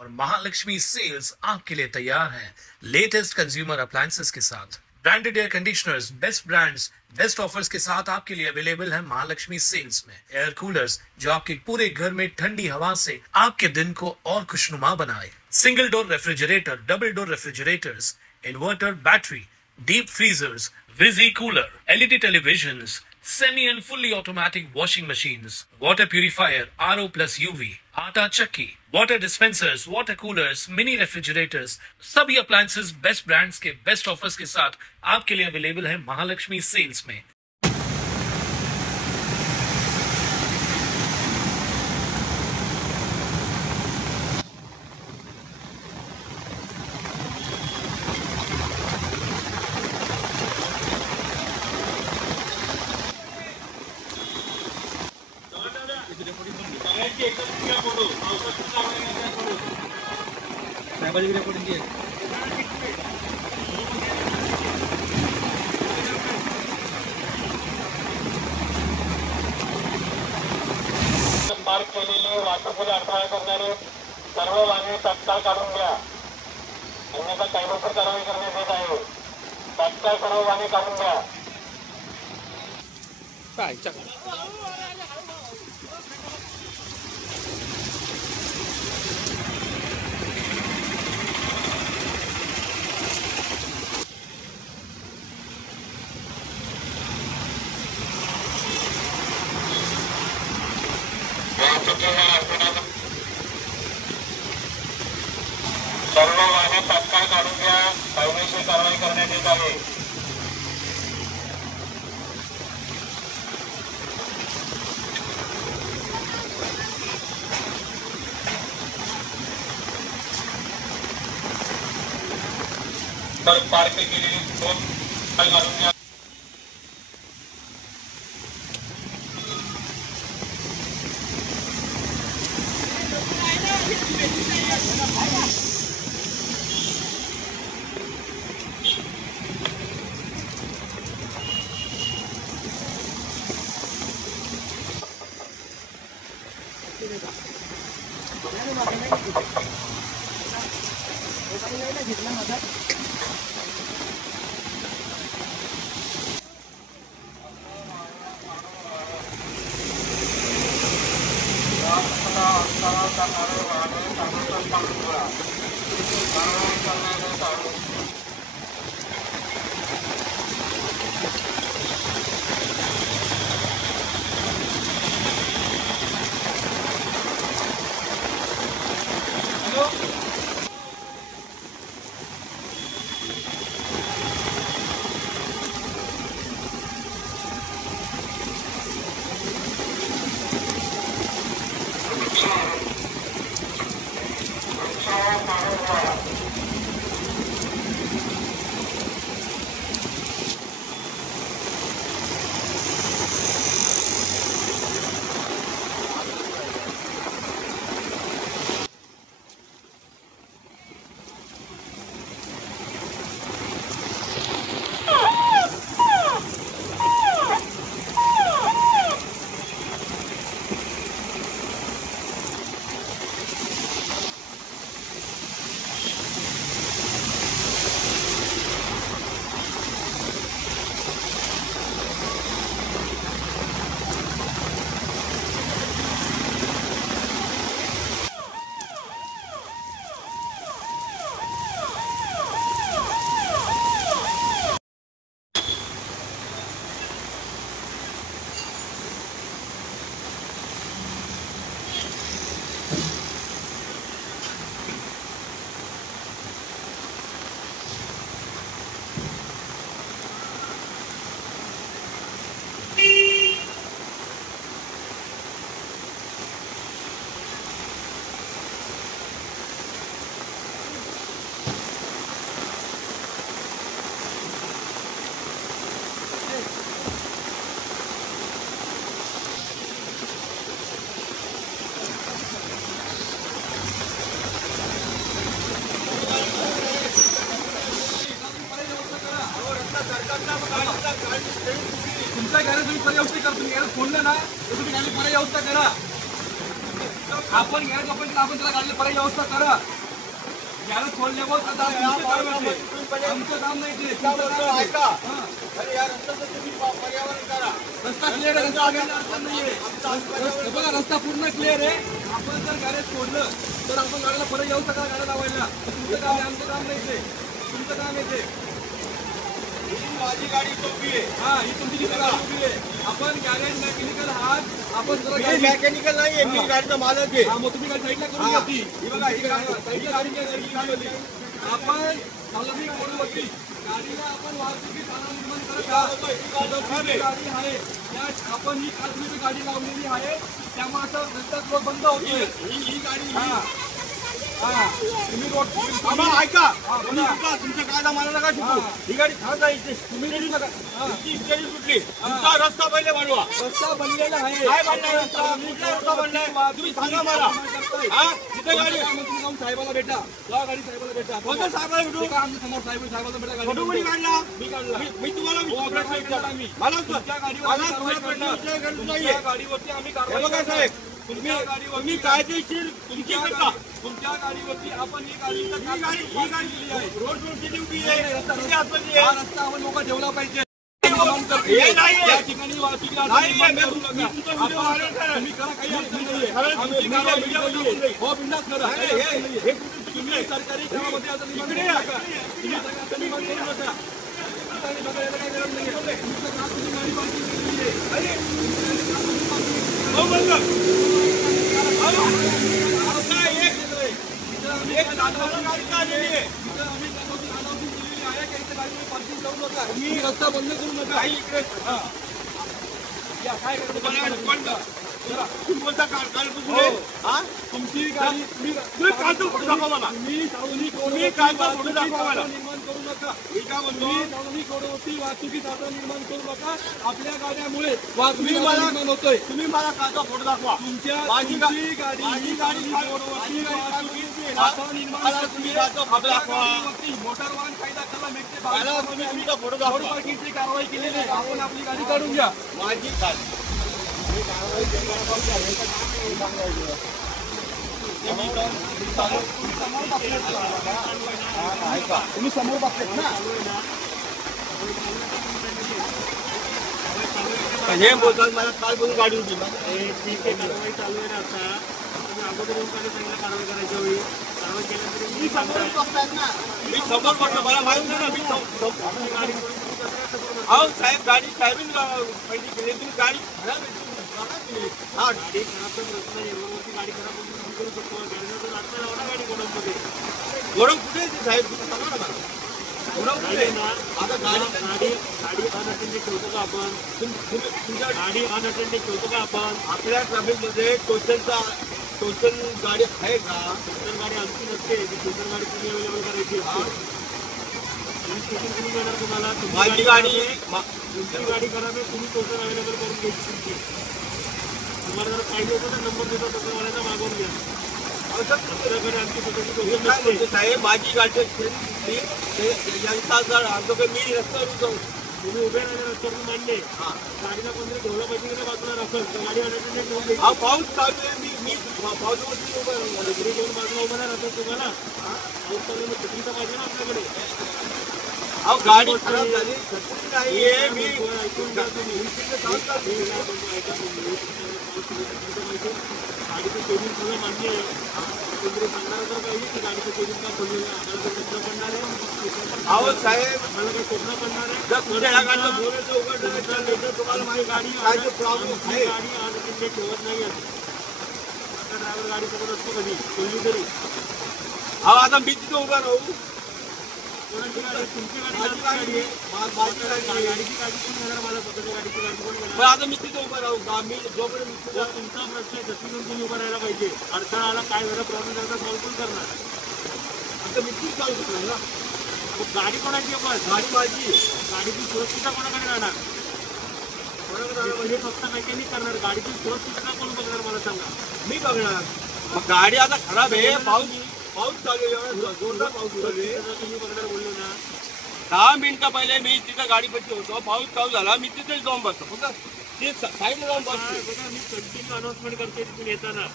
और महालक्ष्मी सेल्स आपके लिए तैयार है लेटेस्ट कंज्यूमर अप्लायंसेस के साथ। Branded air conditioners, best brands, best offers के साथ आपके लिए अवेलेबल है महालक्ष्मी सेल्स में। एयर कूलर्स जो आपके पूरे घर में ठंडी हवा से आपके दिन को और खुशनुमा बनाए। Single door refrigerator, double door refrigerators, inverter battery, deep freezers, visi cooler, LED televisions, semi and fully automatic washing machines, water purifier, RO plus UV, आटा चक्की, water dispensers, water coolers, mini refrigerators, सभी appliances best brands के best offers के साथ आपके लिए available है Mahalaxmi sales में। Mark केलेले वाहतुकीला अडथळा करणारे सर्व वाहने तत्काळ काढून घ्या, अन्यथा कायदेशीर कारवाई करण्यात येत आहे। तत्काळ सर्व वाहने काढून घ्या। सर्व वाहने तत्काळ काढून घ्या, कायदेशीर कारवाई करण्यात येत आहे। पार्क केलेली काढून घ्या। तुमच्या घरात तुम्ही पर्यावृत्ती करा, तुम्ही फोन ना तुम्ही खाली पर्यावृत्ता करा। आपण गॅरेज ओपन केलं, आपण त्याला गाडीला परत व्यवस्था करा. गॅरेज खोलल्यावर आता आमचं काम नाही ते. ऐका अरे या रस्त्याचं तुम्ही पर्यावरण करा. रस्ता क्लिअर आहे, रस्ता काही अडचण नाहीये. बघा रस्ता पूर्ण क्लिअर आहे. आपण जर गॅरेज सोडलं तर आपण गाडीला परत व्यवस्था करा, गाड्या लावायला. तुमचं काम आहे, आमचं काम नाही ते. तुमचं काम आहे ते. माझी गाडी सोपी आहे. हा ही तुमची गाडी उभी आहे. आपण गॅरेज मेकॅनिकल आहात. आपण जरा मी गाडी मेकॅनिकल नाहीये, मी गाडीचा मालक आहे. हा मग तुम्ही गाडी साईडला करून घ्या ती. ही बघा ही साईडला गाडी घ्या, ही गाडी. आपण सार्वजनिक रोडवरती गाडीला आपण वाहतुकी ताणा निर्माण करत आहोत. गाडी आहे त्यात आपण ही खाजगी गाडी लावलेली आहे, त्यामुळे आता रस्ता रोड बंद होतोय. ही गाडी हा तुम्ही रोड बाबा ऐका बोला. तुमच्या कायदा मला नका शिकू. ही गाडी थांबा इथे. तुम्ही रेडी नका. इतकी सुटली. तुमचा रस्ता पहिले बनवा. रस्ता बनलेला आहे. काय बनलाय रस्ता? कुठला रस्ता बनलाय? तुम्ही सांगा मला. हा तिथे गाडी तुम्ही जाऊन साहेबाला भेटा. जा गाडी साहेबाला भेटा. कोणत्या साहेबाला भेटू? एका आमच्या समोर साहेबाला भेटा. गाडी फोटो कोणी काढला? मी काढला. मी तुम्हाला प्रश्न विचारला मी. मला तुमच्या गाडीवर मला कारवाई तुम्हाला प्रश्न करणार. विचारायचं तुमच्या नाहीये. गाडीवरती आम्ही हे कारवाई बघा करणार. साहेब तुमच्या गाडीवरती तुम्ही कायदेशीर तुमची करता. तुमच्या गाडीवरती आपण ही गाडी ही गाडी दिलेली आहे. रोड रोडची ड्युटी आहे. किती आतमध्ये हा आहे? रस्ता आपण मोकळा ठेवला पाहिजे. हे नाही आहे. या ठिकाणी वाहतुकीला नाही आहे. निर्माण करू मी नका. तुमचा व्हिडिओ व्हायरल करेन. तुम्ही करा, काही अडचण नाहीये. खरंच आमची तुम्ही कारवाई व्हिडिओ केलेली बनवून आहे. हो बिंदास करा. काही अडचण नाहीये. हे कुठे तुम्ही सरकारी कामामध्ये आता निर्माण इकडे करू या. नका. तुम्ही सरकारचं निर्माण करू नका. सरकारी बघायला काही गरज नाहीये. तुमचं काम तुम्ही गाडी पार्किंग केलेली आहे. हो बंद. मी रस्ता बंद करू नका. या काय तुमची गाडी तुम्ही काढतो फोटो दाखवा मला. तुम्ही सार्वजनिक तुम्ही काढतो फोटो दाखवा मला. निर्माण करू नका. मी काय म्हणतो तुम्ही सार्वजनिक रोडवरती वाहतुकी साधन निर्माण करू नका. आपल्या गाड्यामुळे वाहतुकी तुम्ही मला- निर्माण होतोय. तुम्ही मला काढता फोटो दाखवा. तुमची माझी गाडी गाडी रोडवरती माझी गाडी वाहतुकीची मला साधन निर्माण मला करते. तुम्ही काढता फोटो आपल्या दाखवा. गाडीवरती मोटार वाहन कायदा कलम 122 मला तुम्ही तुमचा फोटो रोड दाखवा. पार्किंगची कारवाई केलेली आहे. आपण आपली गाडी काढून घ्या. माझी गाडी तुम्ही समोर बघताय ना. हे बोलतात मला काल बोलून गाडी होती मी समोर बसतो मला माहित नाही ना. मी अहो साहेब गाडी साहेबीन पहिली केली तुम्ही गाडी खराब आहे. हा गाडी खराब तर रस्ता निर्माणावरती गाडी खराब होती तुम्ही करू शकतो. गाडीला आता लावा गाडी गोडाऊनमध्ये. गोडम कुठे आहे ते साहेब तुम्ही सांगा ना मला. गोडम कुठे आहे? आता गाडी गाडी अनअटेंडेड ठेवतो का आपण? तुमच्या गाडी अनअटेंडेड ठेवतो का आपण? आपल्या ट्रॅफिकमध्ये टोटल गाडी आहे का? टोटल गाडी आमची नसते. ती टोटल गाडी तुम्ही अवेलेबल करायची असते. तुम्ही स्टेशन करून देणार तुम्हाला. माझी गाडी तुमची गाडी खराब आहे, तुम्ही टोटल अवेलेबल करून घ्यायची तुमची. तुम्हाला जर पाहिजे होतं तर नंबर देतो तसं मला मागवून घ्या. आमच्याकडे आमची स्वतःची मी टोटल काय नसते. म्हणतो साहेब माझी गाडी यांचा जर आमचं काही मी रस्त्यावर जाऊ. तुम्ही उभे राहिले रस्त्यावरून मांडले. हा गाडीला कोणतरी ठेवलं पाहिजे की नाही बाजूला रसल तर गाडी अनअटेंडेड ठेवून द्यायची. हा पाऊस चालू आहे. मी पावसावरती उभा राहून घरी दोन बाजूला उभं नाही राहतात तुम्हाला. पाऊस चालू आहे, छत्री तर पाहिजे ना आपल्याकडे. अहो गाडी खराब झाली छत्री नाहीये. मी ऐकून घ्या तुम्ही. गाडीचं केबिन सगळं मान्य आहे. कोणतरी सांगणार तर पाहिजे की गाडीचं केबिन का खोललेलं आहे. आम्हाला काही स्वप्न पडणार आहे. अहो साहेब आम्हाला काही स्वप्न पडणार आहे. जर तुमच्या ह्या गाडीचं बोलायचं उघडलं नाही तर तुम्हाला माझी गाडी काय जो प्रॉब्लेम आहे. गाडी अनअटेंडेड ठेवत नाही आता ड्रायव्हर गाडी सोबत असतो कधी कोणी तरी. अहो आता मी तिथे उभा राहू. कोणाची गाडी? तुमची गाडी माझी गाडी आहे. माझी गाडी आहे. गाडीची गाडी कोण घेणार? मला स्वतःच्या गाडीची गाडी कोण घेणार? पण आता मी तिथे उभा राहू का? मी जोपर्यंत तो तुमचा प्रश्न आहे. जशी तुम्ही उभं राहायला पाहिजे. अडथळा आला काय झालं प्रॉब्लेम झाला सॉल्व्ह पण करणार. आता मी तिथे चालू शकणार ना. मग गाडी कोणाची आहे पण? गाडी माझी गाडीची सुरक्षितता कोणाकडे राहणार? हे फक्त मेकॅनिक करणार. गाडीची सुरक्षितता कोण बघणार मला सांगा. मी बघणार. मग गाडी आता खराब आहे. पाऊस चालू आहे. जोरदार पाऊस चालू आहे. तुम्ही बघणार बोललो ना. 10 मिनिटं पहिले मी तिथं गाडीपाशी होतो. पाऊस चालू झाला. मी तिथेच जाऊन बसतो. फक्त ते साईडला जाऊन बसतो. बघा मी कंटिन्यू अनाउन्समेंट करते तिथून येताना.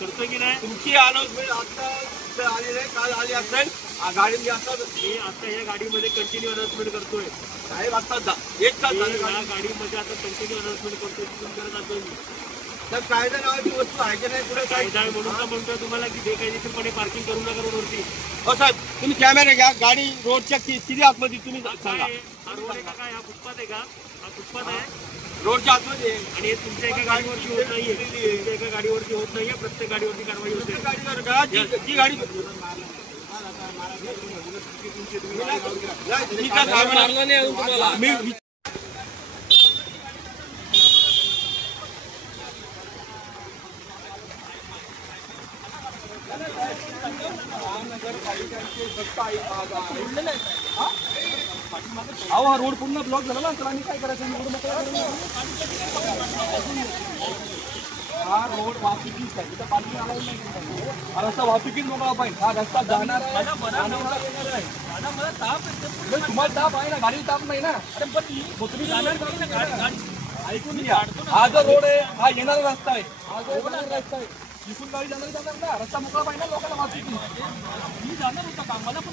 करतोय की नाही? तुमची अनाउन्समेंट आता आली नाही, काल आली असेल गाडी मी आता मी आता या गाडीमध्ये कंटिन्यू अनाउन्समेंट करतोय. साहेब आता एक तास झाले या गाडीमध्ये आता कंटिन्यू अनाउन्समेंट करतोय. तिथून करत जातोय मी. तर कायदा नावाची वस्तू आहे की नाही पुढे कायदा आहे म्हणून तर म्हणतोय तुम्हाला की बेकायदेशीरपणे पार्किंग करू नका रोडवरती. हो साहेब तुम्ही कॅमेरा घ्या, गाडी रोडच्या किती आतमध्ये तुम्ही काय सांगा. आहे? हा रोड आहे का काय? हा फुटपाथ आहे का? हा फुटपाथ आहे रोडच्या आतमध्ये आणि हे तुमच्या एका गाडीवरती होत नाहीये. तुमच्या एका गाडीवरती होत नाहीये. प्रत्येक गाडीवरती कारवाई होते. गाडीवर करा, जी गाडी मी काय मारलं नाही अजून तुम्हाला. मी अहो हा रोड पूर्ण ब्लॉक झाला ना, तर आम्ही काय करायचं? हा रोड वाहतुकीच आहे, तिथं पार्किंग अलाउड नाही. हा रस्ता वाहतुकीच मोकळा पाहिजे. हा रस्ता जाणार आहे, तुम्हाला ताप आहे ना, गाडीला ताप नाही ना. तुम्ही जाणार ऐकून घ्या. हा जो रोड आहे हा येणारा रस्ता आहे. हा जो येणारा रस्ता आहे इथून गाडी जाणार ना, रस्ता मोकळा पाहिजे ना लोकांना वाहतुकी. मी जाणार होता कामाला पण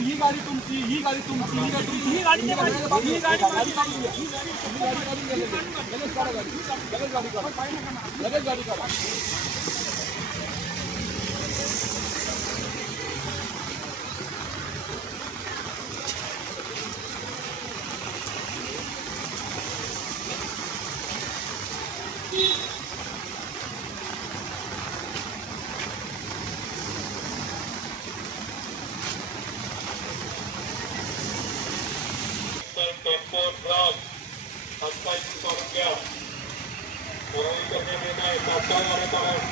ही गाडी तुमची, ही गाडी तुमची, ही गाडी तुमची, ही गाडी लगेच गाडी काढा. टेम्पो ब्लॉक 2700 रुपया कारवाई करने देना है. तात्काळ कार्यक्रम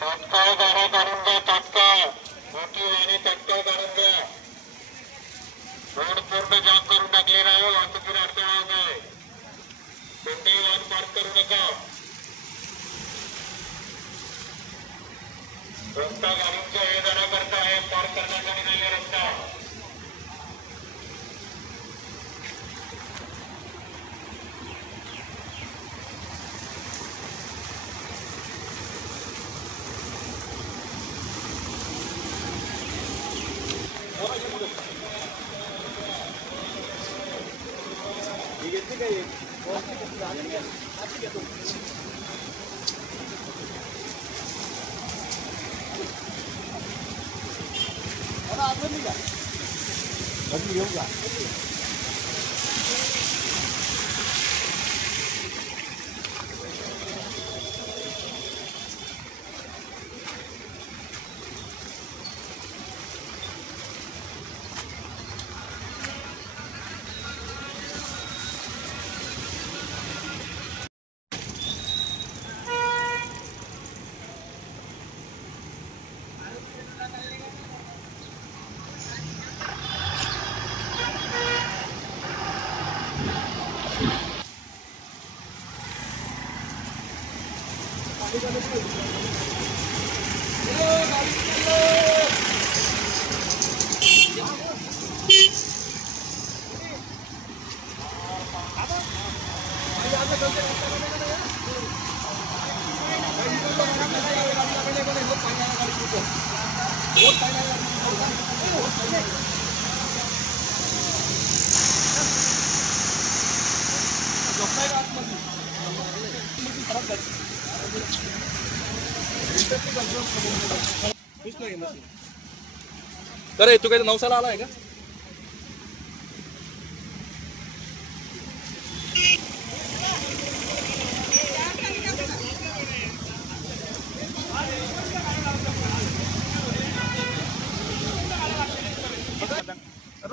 तात्काळ गाड्या काढून द्या. तात्काळ मोठी वाहने तात्काळ काढून द्या. रोड पूर्ण जाम करून टाकलेला आहे. वाहतुकीला अडथळा होत आहे. कोणतेही वाहन पार्क करू नका. रस्ता गाडींच्या ये जाण्याकरता आहे, पार्क करण्यासाठी नाही आहे रस्ता. अरे तू काय नवसाला आलाय का?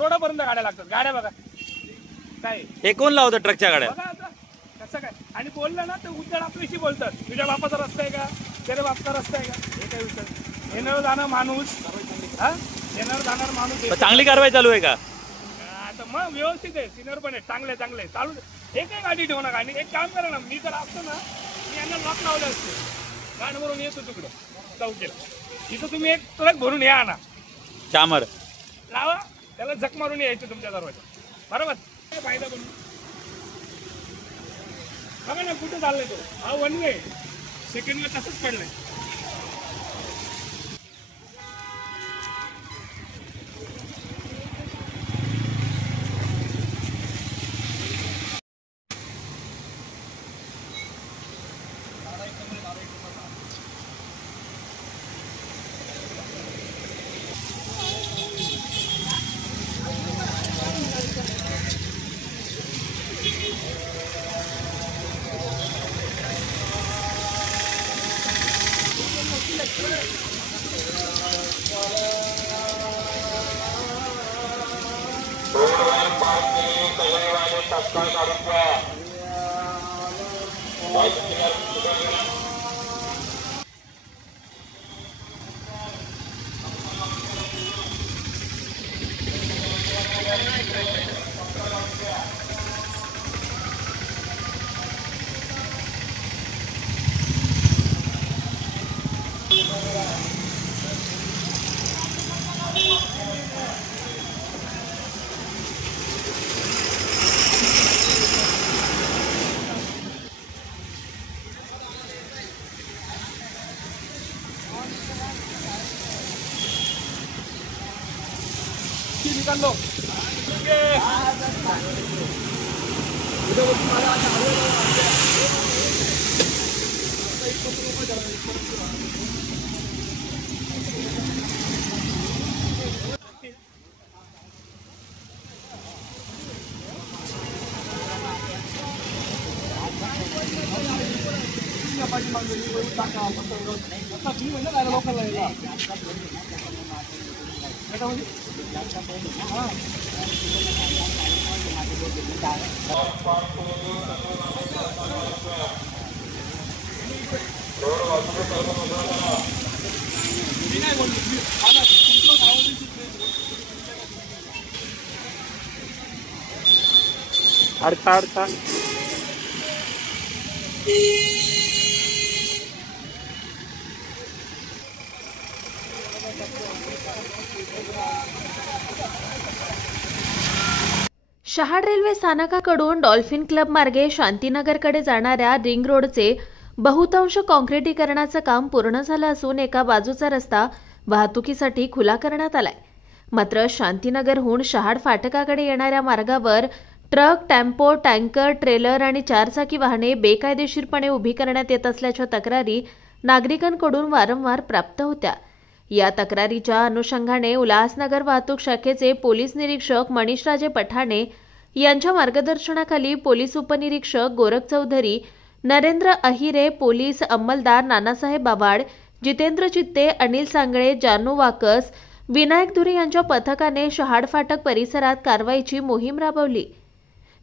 रोडापर्यंत गाड्या लागतात. गाड्या बघा काय हे कोण लावतं ट्रकच्या गाड्या? बघा आता कसं काय. आणि बोललं ना तर उद्धड आपल्याशी बोलतात, तुझ्या बापाचा रस्ता आहे का, तेरे बापचा रस्ता आहे का, हे काय विचार. येणार जाणार माणूस, हा येणार जाणार माणूस चांगली कारवाई चालू आहे का? आता मग व्यवस्थित आहे, सिनियर पण आहे, चांगले चांगले चालू. एक गाडी ठेवू नका. आणि एक काम करा ना, मी जर असतो ना मी यांना लॉक लावले असते, गाड भरून येतो तिकडं चौकीला. इथं तुम्ही एक ट्रक भरून या ना, चामर लावा त्याला झक मारून यायचं तुमच्या दरवाजा. बरोबर फायदा पण बघा ना कुठे चाललाय तो. हा वन वे सेकंडला तसंच पडलाय. तत्काळ काढून द्या. निकालो अडका शहाड रेल्वे स्थानकाकडून डॉल्फिन क्लब मार्गे शांतीनगरकडे जाणाऱ्या रिंग रोडचे बहुतांश काँक्रिटीकरणाचं काम पूर्ण झालं असून एका बाजूचा रस्ता वाहतुकीसाठी खुला करण्यात आलाय. मात्र शांतीनगरहून शहाड फाटकाकडे येणाऱ्या मार्गावर ट्रक, टेम्पो, टँकर, ट्रेलर आणि चारचाकी वाहने बेकायदेशीरपणे उभी करण्यात येत असल्याच्या तक्रारी नागरिकांकडून वारंवार प्राप्त होत्या. या तक्रारीच्या अनुषंगाने उल्हासनगर वाहतूक शाखेचे पोलीस निरीक्षक मनीषराजे पठाणे यांच्या मार्गदर्शनाखाली पोलीस उपनिरीक्षक गोरख चौधरी, नरेंद्र अहिरे, पोलीस अंमलदार नानासाहेब बावाड, जितेंद्र चित्ते, अनिल सांगळे, जानू वाकस, विनायक धुरे यांच्या पथकाने शहाड फाटक परिसरात कारवाईची मोहीम राबवली.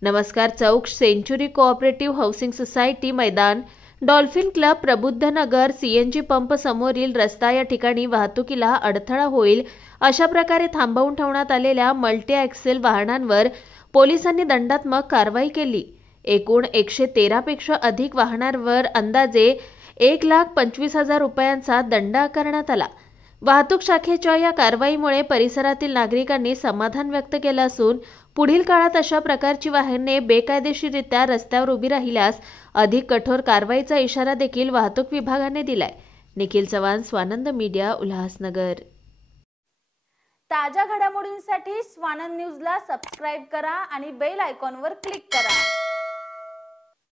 नमस्कार चौक, सेंचुरी कोऑपरेटिव्ह हाऊसिंग सोसायटी मैदान, डॉल्फिन क्लब, प्रबुद्धनगर, सीएनजी पंप समोरील रस्ता या ठिकाणी वाहतुकीला अडथळा होईल अशा प्रकारे थांबवून ठेवण्यात आलेल्या मल्टी ॲक्सेल वाहनांवर पोलिसांनी दंडात्मक कारवाई केली. एकूण 113 पेक्षा अधिक वाहनांवर अंदाजे 1,25,000 रुपयांचा दंड आकारण्यात आला. वाहतूक शाखेच्या या कारवाईमुळे परिसरातील नागरिकांनी समाधान व्यक्त केलं असून पुढील काळात अशा प्रकारची वाहने बेकायदेशीररित्या रस्त्यावर उभी राहिल्यास अधिक कठोर कारवाईचा इशारा देखील वाहतूक विभागाने दिलाय. निखिल चव्हाण, स्वानंद मीडिया, उल्हासनगर. ताज्या घडामोडींसाठी स्वानंद न्यूजला सबस्क्राईब करा आणि बेल आयकॉनवर क्लिक करा.